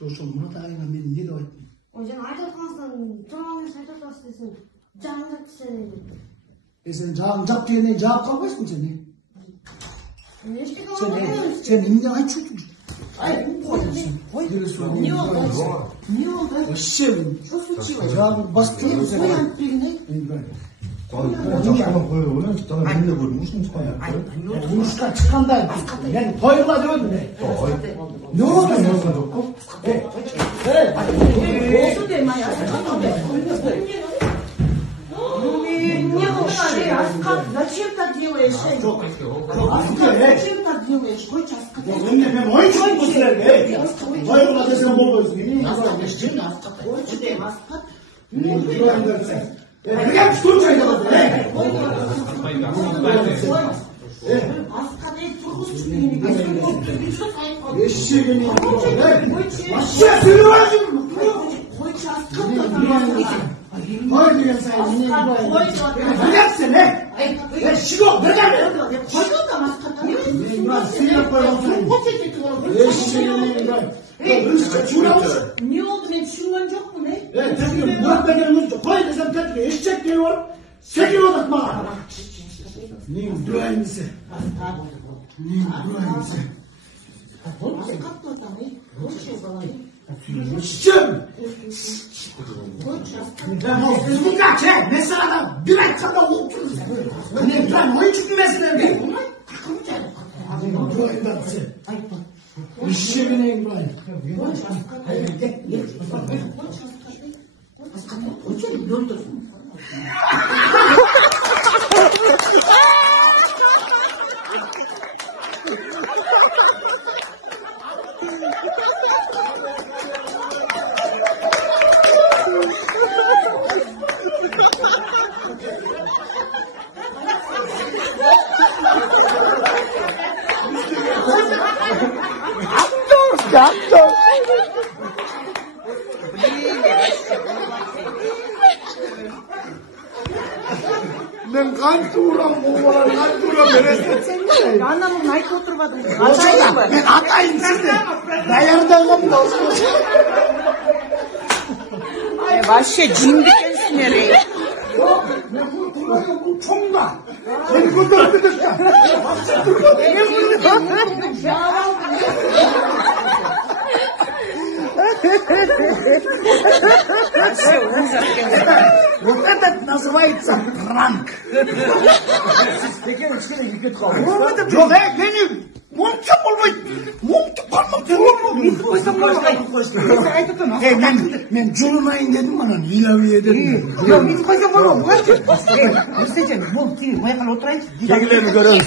Ошол Мурат агайга мен эмне деп айттым? Жана айтып аткансың, тууралуу айтып атасыз десең, жаның жапты сени деп. Сен жагың жап дегенден жаап калбайсың сен. Эчтеке Сен эмне айтып жүрсүң? Ай, кой. Не болду? Вообще, что случилось? Жагың басып жүрсүң сен. Умушка чыкканда мен тойгула дебедим. Не болду? Болсун дейм ай. Не болмады, Аскат, зачем так делаешь? Зачем так делаешь? Койчу, Аскат. Мен ойчумун бул силерге. Тойгула десем болбойсуң. Койчу дейм, Аскат. Прям случай делать, Аскат, тургузчу мени. Эшегini. Вообще сөйлөбөйсүң. Койчу, Аскат. Кой деген сайын эмне Койчу. билесиң, Шиго, берген. Койчу да, Аскат. Сыйлап койгонсуң. Эшегини. Не oldu, ben düşünmem yok mu ne? Murat benim koy desem tepki eşek diyor. Sekiyor da bana. Ne duayımsı? Ne duayımsı? Askat da tamam. Койчу балай. Şişim. Ben bu kaçı mesela bir ay kadar otururuz. Ne ben o hiç bilmezler değil. Ne duayımsı? Eşeğine İbrahim. Yaptım. Ben kan tuğram bu bana kan tuğram beresletsen mi? Anamın ayıp oturmadım. Atayım mı? Ben atayım sizi. Dayardanım da olsun. Вообще cin dikensin nereye? Bu 총각. Beni kurtardık ya. Вот это называется пранк. Жоқ, менің мумча болмайды. Мумча қалмайды. Мен жылынайын дедім анан илабие дедім. Мен қойсам болмау. Өстекен, бол, кейін ояққа отырайыншы. Кегілерін көріңіз.